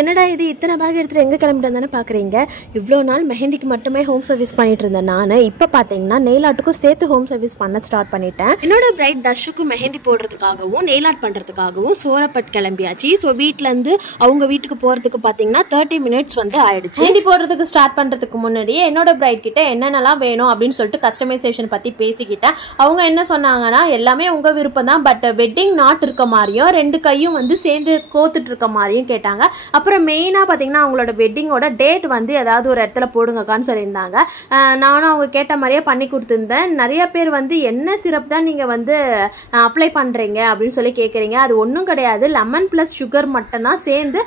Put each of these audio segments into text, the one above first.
என்னடா இது இத்தனை பேக் எடுத்துட்டு எங்கே கிளம்பிட்டு தானே பார்க்குறீங்க. இவ்வளோ நாள் மெஹந்திக்கு மட்டுமே ஹோம் சர்வீஸ் பண்ணிட்டு இருந்தேன் நான். இப்போ பார்த்தீங்கன்னா நெயில் ஆர்ட்டுக்கும் சேர்த்து ஹோம் சர்வீஸ் பண்ண ஸ்டார்ட் பண்ணிட்டேன். என்னோட பிரைட் தர்ஷுக்கு மெஹந்தி போடுறதுக்காகவும் நெயில் ஆர்ட் பண்ணுறதுக்காகவும் சோரப்பட் கிளம்பியாச்சு. ஸோ வீட்டிலேருந்து அவங்க வீட்டுக்கு போகிறதுக்கு பார்த்தீங்கன்னா 30 minutes வந்து ஆயிடுச்சு. மெஹந்தி போடுறதுக்கு ஸ்டார்ட் பண்ணுறதுக்கு முன்னாடியே என்னோட பிரைட் கிட்ட என்னென்னலாம் வேணும் அப்படின்னு சொல்லிட்டு கஸ்டமைசேஷன் பற்றி பேசிக்கிட்டேன். அவங்க என்ன சொன்னாங்கன்னா எல்லாமே உங்கள் விருப்பம் தான், பட் வெட்டிங் நாட் இருக்க மாதிரியும் 2 கையும் வந்து சேர்ந்து கோத்துட்டு இருக்க மாதிரியும் கேட்டாங்க. அப்புறம் மெயினாக பார்த்தீங்கன்னா அவங்களோட வெட்டிங்கோட டேட் வந்து ஏதாவது ஒரு இடத்துல போடுங்கக்கான்னு சொல்லியிருந்தாங்க. நானும் அவங்க கேட்ட மாதிரியே பண்ணி கொடுத்துருந்தேன். நிறைய பேர் வந்து என்ன சிரப் தான் நீங்கள் வந்து அப்ளை பண்ணுறீங்க அப்படின்னு சொல்லி கேட்குறீங்க. அது ஒன்றும் கிடையாது, லெமன் ப்ளஸ் சுகர் மட்டும்தான் சேர்ந்து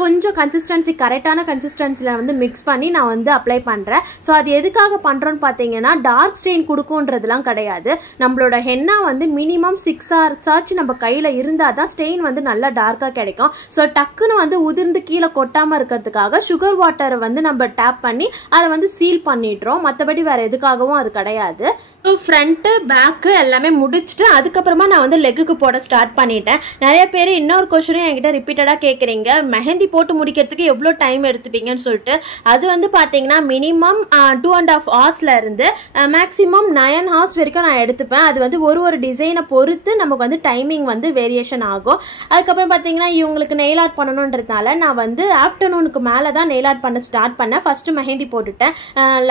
கொஞ்சம் கன்சிஸ்டன்சி கரெக்டான கன்சிஸ்டன்சியில் வந்து மிக்ஸ் பண்ணி நான் வந்து அப்ளை பண்ணுறேன். ஸோ அது எதுக்காக பண்ணுறோன்னு பார்த்தீங்கன்னா டார்க் ஸ்டெயின் கொடுக்குன்றதுலாம் கிடையாது. நம்மளோட ஹென்னா வந்து மினிமம் 6 hours ஆச்சு நம்ம கையில் இருந்தால் தான் ஸ்டெயின் வந்து நல்லா டார்க்காக கிடைக்கும். ஸோ டக்குன்னு வந்து உதிர்ந்து கீழே கொட்டாமல் இருக்கிறதுக்காக சுகர் வாட்டரை வந்து நம்ம டேப் பண்ணி அதை வந்து சீல் பண்ணிடுறோம். மற்றபடி வேறு எதுக்காகவும் அது கிடையாது. ஸோ ஃப்ரண்ட்டு பேக்கு எல்லாமே முடிச்சுட்டு அதுக்கப்புறமா நான் வந்து லெக்குக்கு போட ஸ்டார்ட் பண்ணிட்டேன். நிறைய பேர் இன்னொரு கொஸ்டினும் என்கிட்ட ரிப்பீட்டடாக கேட்குறீங்க, மெஹந்தி போட்டு முடிக்கிறதுக்கு எவ்வளோ டைம் எடுத்துப்பீங்கன்னு சொல்லிட்டு. அது வந்து பார்த்தீங்கன்னா மினிமம் 2.5 hours இருந்து மேக்ஸிமம் 9 hours வரைக்கும் நான் எடுத்துப்பேன். அது வந்து ஒரு டிசைனை பொறுத்து நமக்கு வந்து டைமிங் வந்து வேரியேஷன் ஆகும். அதுக்கப்புறம் பார்த்தீங்கன்னா இவங்களுக்கு நெயில் ஆர்ட் பண்ணணுன்றதுனால நான் வந்து ஆஃப்டர்நூனுக்கு மேலே தான் நெயில் ஆர்ட் பண்ண ஸ்டார்ட் பண்ணேன். ஃபஸ்ட்டு மெஹந்தி போட்டுட்டேன்.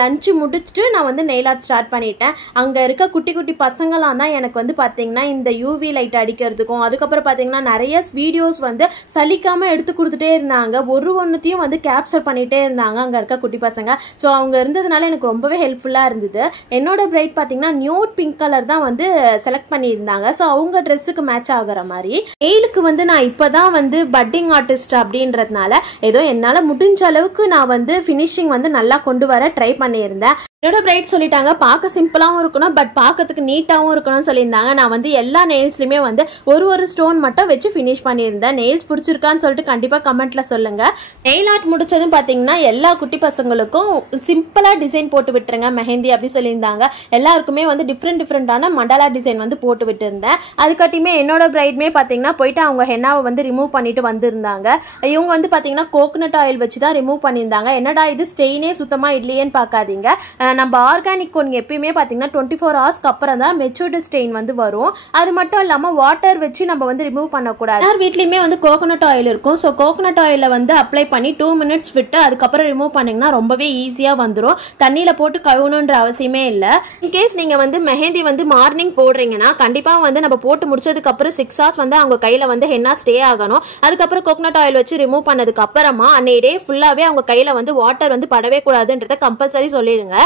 லஞ்சு முடிச்சுட்டு நான் வந்து நெயில் ஆர்ட் ஸ்டார்ட் பண்ணிட்டேன். அங்கே இருக்க குட்டி குட்டி பசங்களாம் தான் எனக்கு வந்து பார்த்தீங்கன்னா இந்த யூவி லைட் அடிக்கிறதுக்கும் அதுக்கப்புறம் பார்த்தீங்கன்னா நிறைய வீடியோஸ் வந்து சலிக்காமல் எடுத்து கொடுத்துட்டே இருந்தாங்க. ஒன்றுத்தையும் வந்து கேப்சர் பண்ணிகிட்டே இருந்தாங்க அங்கே இருக்க குட்டி பசங்க. ஸோ அவங்க இருந்ததுனால எனக்கு ரொம்பவே ஹெல்ப்ஃபுல்லாக இருந்தது. என்னோட பிரைட் பார்த்தீங்கன்னா நியூட் பிங்க் கலர் தான் வந்து செலக்ட் பண்ணியிருந்தாங்க. ஸோ அவங்க ட்ரெஸ்ஸுக்கு மேட்ச் ஆகிற மாதிரி. நெயிலுக்கு வந்து நான் இப்போ தான் வந்து பட்டிங் ஆர்டிஸ்ட் அப்படின்றதுனால ஏதோ என்னால் முடிஞ்ச அளவுக்கு நான் வந்து ஃபினிஷிங் வந்து நல்லா கொண்டு வர ட்ரை பண்ணியிருந்தேன். என்னோட பிரைட் சொல்லிட்டாங்க பார்க்க சிம்பிளாகவும் இருக்கணும் பட் பார்க்கறதுக்கு நீட்டாகவும் இருக்கணும்னு சொல்லியிருந்தாங்க. நான் வந்து எல்லா நெயில்ஸ்லையுமே வந்து ஒரு ஸ்டோன் மட்டும் வச்சு ஃபினிஷ் பண்ணியிருந்தேன். நெயில்ஸ் பிடிச்சிருக்கான்னு சொல்லிட்டு கண்டிப்பாக கமெண்ட்டில் சொல்லுங்கள். நெயில் ஆர்ட் முடிச்சதும் பார்த்தீங்கன்னா எல்லா குட்டி பசங்களுக்கும் சிம்பிளாக டிசைன் போட்டு விட்டுருங்க மெஹந்தி அப்படி சொல்லியிருந்தாங்க. எல்லாருக்குமே வந்து டிஃப்ரெண்டான மண்டலா டிசைன் வந்து போட்டு விட்டுருந்தேன். அதுக்காட்டியுமே என்னோட பிரைட்மே பார்த்தீங்கன்னா போயிட்டு அவங்க ஹென்னாவை வந்து ரிமூவ் பண்ணிட்டு வந்திருந்தாங்க. இவங்க வந்து பார்த்தீங்கன்னா கோகனட் ஆயில் வச்சு தான் ரிமூவ் பண்ணியிருந்தாங்க. என்னடா இது ஸ்டெயினே சுத்தமாக இல்லையேன்னு பார்க்காதீங்க. நம்ம ஆர்கானிக் கோன் எப்பயுமே பார்த்தீங்கன்னா 24 hours அப்புறம் தான் மெச்சூர்டு ஸ்டெயின் வந்து வரும். அது மட்டும் இல்லாமல் வாட்டர் வச்சு நம்ம வந்து ரிமூவ் பண்ணக்கூடாது. எல்லார் வீட்லையுமே வந்து கோகனட் ஆயில் இருக்கும். ஸோ கோகனட் ஆயிலில் வந்து அப்ளை பண்ணி 2 minutes விட்டு அதுக்கப்புறம் ரிமூவ் பண்ணிங்கன்னா ரொம்பவே ஈஸியாக வந்துடும். தண்ணியில் போட்டு கழுவணுன்ற அவசியமே இல்லை. இன்கேஸ் நீங்கள் வந்து மெஹந்தி வந்து மார்னிங் போடுறீங்கன்னா கண்டிப்பாக வந்து நம்ம போட்டு முடிச்சதுக்கப்புறம் 6 hours வந்து அவங்க கையில் வந்து ஹென்னா ஸ்டே ஆகணும். அதுக்கப்புறம் கோகனட் ஆயில் வச்சு ரிமூவ் பண்ணதுக்கு அப்புறமா அன்னைய டே ஃபுல்லாகவே அவங்க கையில் வந்து வாட்டர் வந்து படவே கூடாதுன்றதை கம்பல்சரி சொல்லிடுங்க.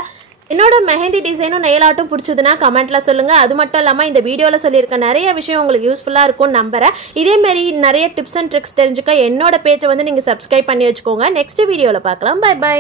என்னோட மெஹந்தி டிசைனும் நெயில் ஆர்ட்டும் பிடிச்சதுன்னா கமெண்ட்டில் சொல்லுங்கள். அது மட்டும் இல்லாமல் இந்த வீடியோவில் சொல்லியிருக்க நிறைய விஷயம் உங்களுக்கு யூஸ்ஃபுல்லாக இருக்கும்னு நம்புகிறேன். இதேமாரி நிறைய டிப்ஸ் அண்ட் ட்ரிக்ஸ் தெரிஞ்சுக்க என்னோட பேஜை வந்து நீங்கள் சப்ஸ்கிரைப் பண்ணி வச்சுக்கோங்க. நெக்ஸ்ட் வீடியோவில் பார்க்கலாம். பை.